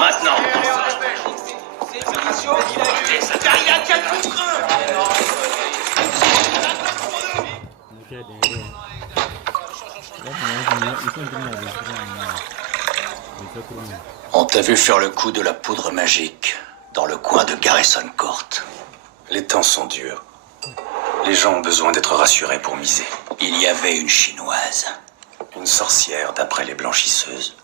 Maintenant. On t'a vu faire le coup de la poudre magique dans le coin de Garrison Court. Les temps sont durs. Les gens ont besoin d'être rassurés pour miser. Il y avait une chinoise. Une sorcière d'après les blanchisseuses.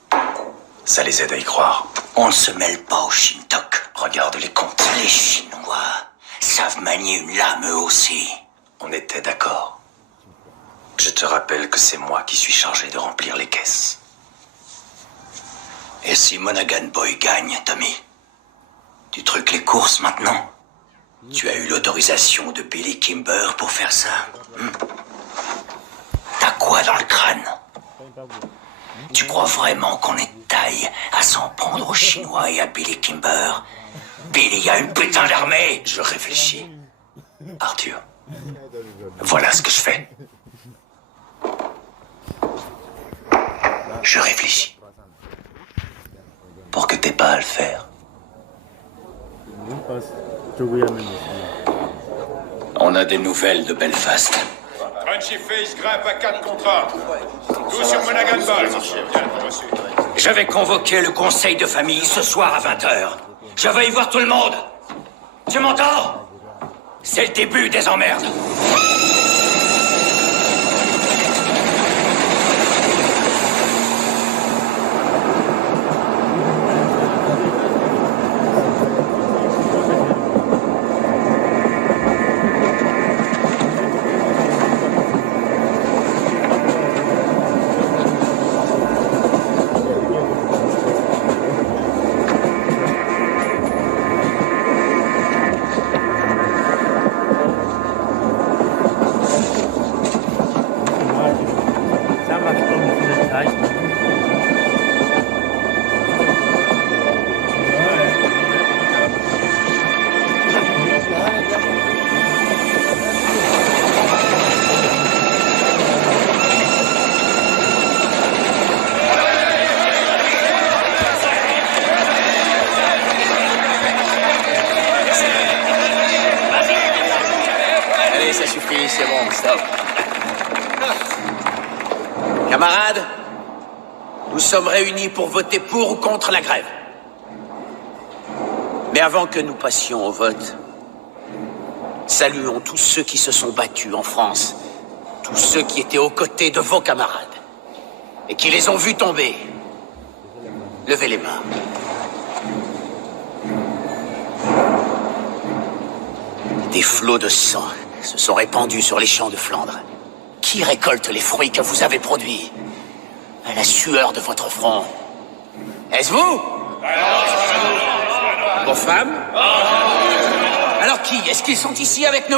Ça les aide à y croire. On ne se mêle pas au Shintok. Regarde les comptes. Les Chinois savent manier une lame eux aussi. On était d'accord. Je te rappelle que c'est moi qui suis chargé de remplir les caisses. Et si Monaghan Boy gagne, Tommy? Tu truques les courses maintenant? Tu as eu l'autorisation de Billy Kimber pour faire ça? T'as quoi dans le crâne? Tu crois vraiment qu'on est de taille à s'en prendre aux Chinois et à Billy Kimber? Billy a une putain d'armée! Je réfléchis. Arthur, voilà ce que je fais. Je réfléchis. Pour que t'aies pas à le faire. On a des nouvelles de Belfast. Crunchy Face grimpe à 4 contrats. Tout sur Monaghan Ball. Je vais convoquer le conseil de famille ce soir à 20h. Je veux y voir tout le monde. Tu m'entends? C'est le début des emmerdes. Ça suffit, c'est bon, stop. Camarades, nous sommes réunis pour voter pour ou contre la grève. Mais avant que nous passions au vote, saluons tous ceux qui se sont battus en France, tous ceux qui étaient aux côtés de vos camarades et qui les ont vus tomber. Levez les mains. Des flots de sang se sont répandus sur les champs de Flandre. Qui récolte les fruits que vous avez produits à la sueur de votre front? Est-ce vous? Vos femmes? Alors qui? Est-ce qu'ils sont ici avec nous?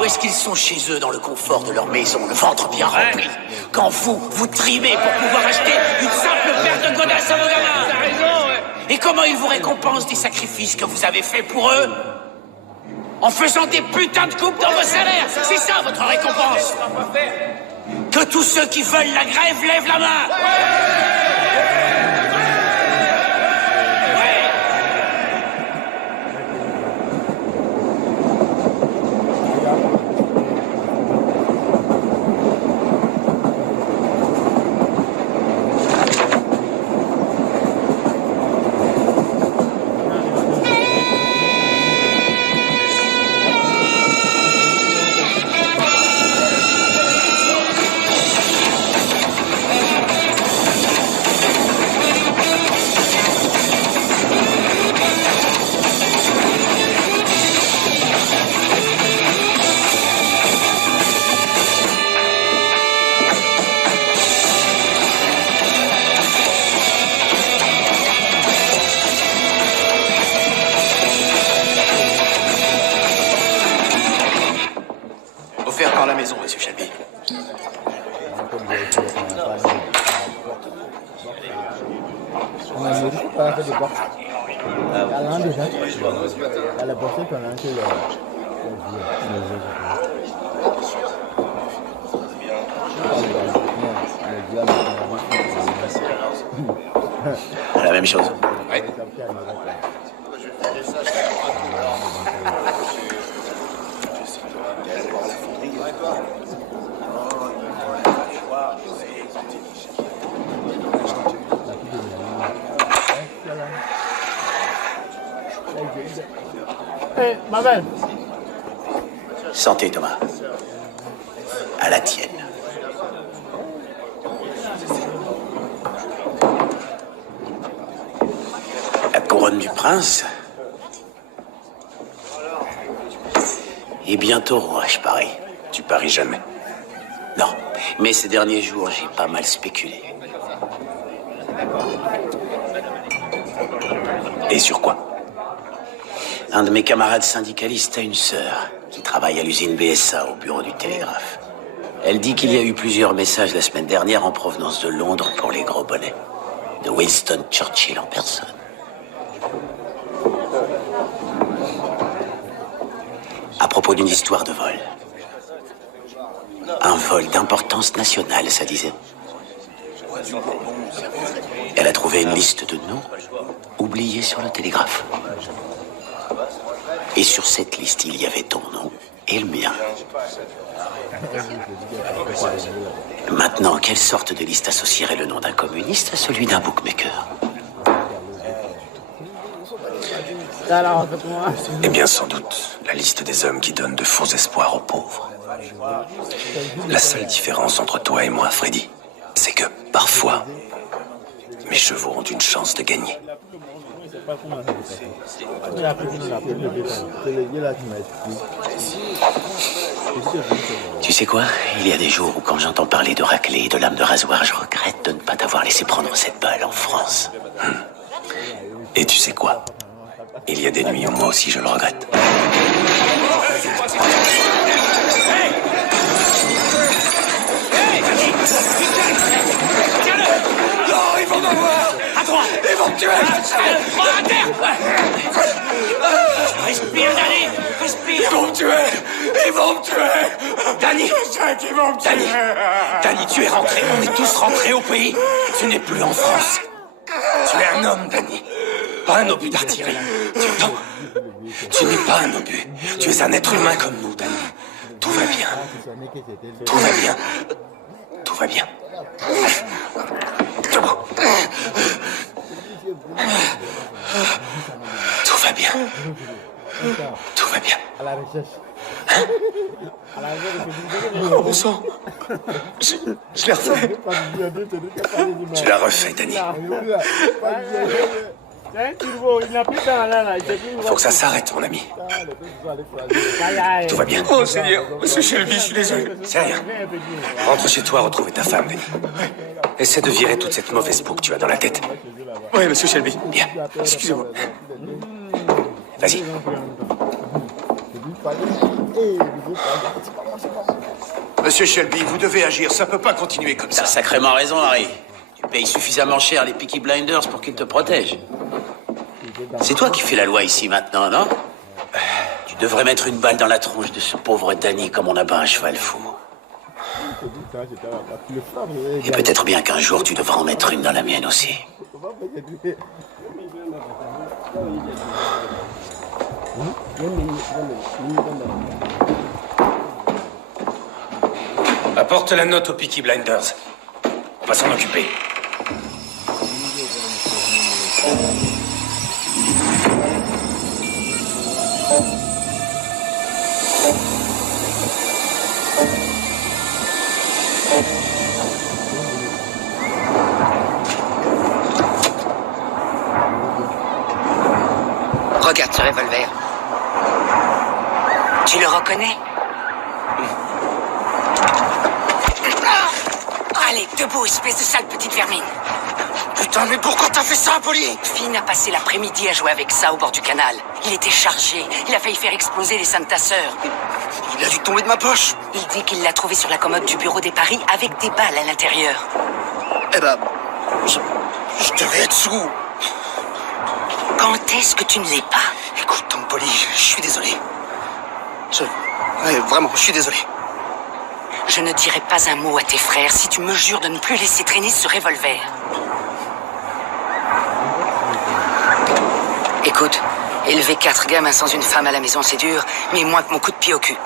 Ou est-ce qu'ils sont chez eux dans le confort de leur maison, le ventre bien rempli, quand vous trimez pour pouvoir acheter une simple paire de godasses à vos gamins? Et comment ils vous récompensent des sacrifices que vous avez faits pour eux? En faisant des putains de coupes dans vos salaires. C'est ça votre récompense. Que tous ceux qui veulent la grève lèvent la main. Offert par la maison, monsieur Shelby. On a modifié par la fête de quoi? À l'un déjà. À la portée qu'on a lancé le vieux. La même chose. Ouais. Hey, ma belle. Santé, Thomas. À la tienne. La couronne du prince est bientôt roi, je parie. Tu paries jamais. Non, mais ces derniers jours, j'ai pas mal spéculé. Et sur quoi? Un de mes camarades syndicalistes a une sœur qui travaille à l'usine BSA au bureau du télégraphe. Elle dit qu'il y a eu plusieurs messages la semaine dernière en provenance de Londres pour les gros bonnets. De Winston Churchill en personne. À propos d'une histoire de vol. Un vol d'importance nationale, ça disait. Elle a trouvé une liste de noms oubliés sur le télégraphe. Et sur cette liste, il y avait ton nom et le mien. Maintenant, quelle sorte de liste associerait le nom d'un communiste à celui d'un bookmaker? Alors, faites-moi. Eh bien, sans doute, la liste des hommes qui donnent de faux espoirs aux pauvres. La seule différence entre toi et moi, Freddy, c'est que, parfois, mes chevaux ont une chance de gagner. Tu sais quoi? Il y a des jours où quand j'entends parler de raclée et de lame de rasoir, je regrette de ne pas t'avoir laissé prendre cette balle en France. Et tu sais quoi? Il y a des nuits où moi aussi je le regrette. Non, ils vont m'avoir! À droite! Ils vont me tuer! À terre! Respire, Danny! Respire! Ils vont me tuer! Ils vont me tuer! Danny! Ils vont me tuer. Danny, tu es rentré. On est tous rentrés au pays. Tu n'es plus en France. Tu es un homme, Danny. Pas un obus d'artillerie. Non. Tu n'es pas un obus. Tu es un être humain comme nous, Danny. Tout va bien. Tout va bien. Tout va bien. Tout va bien. Tout va bien. À la recherche. À la recherche. Oh, bon sang. Je l'ai refait. Tu l'as refait, Danny. Faut que ça s'arrête, mon ami. Tout va bien. Oh Seigneur, Monsieur Shelby, je suis désolé. C'est rien. Rentre chez toi, retrouver ta femme, Danny. Essaie de virer toute cette mauvaise peau que tu as dans la tête. Oui, Monsieur Shelby. Bien. Excusez-moi. Vas-y. Monsieur Shelby, vous devez agir. Ça peut pas continuer comme ça. T'as sacrément raison, Harry. Tu payes suffisamment cher les Peaky Blinders pour qu'ils te protègent. C'est toi qui fais la loi ici maintenant, non? Tu devrais mettre une balle dans la tronche de ce pauvre Danny comme on abat un cheval fou. Et peut-être bien qu'un jour tu devras en mettre une dans la mienne aussi. Apporte la note aux Peaky Blinders. On va s'en occuper. Regarde ce revolver. Tu le reconnais? Allez, debout, espèce de sale petite vermine. Putain, mais pourquoi t'as fait ça, Polly? Finn a passé l'après-midi à jouer avec ça au bord du canal. Il était chargé. Il a failli faire exploser les seins de ta sœur. Il a dû tomber de ma poche. Il dit qu'il l'a trouvé sur la commode du bureau des paris avec des balles à l'intérieur. Eh ben, je devais être sous. Quand est-ce que tu ne l'es pas? Écoute, Tom Polly, je suis désolé. Ouais, vraiment, je suis désolé. Je ne dirai pas un mot à tes frères si tu me jures de ne plus laisser traîner ce revolver. Écoute, élever 4 gamins sans une femme à la maison, c'est dur, mais moins que mon coup de pied au cul.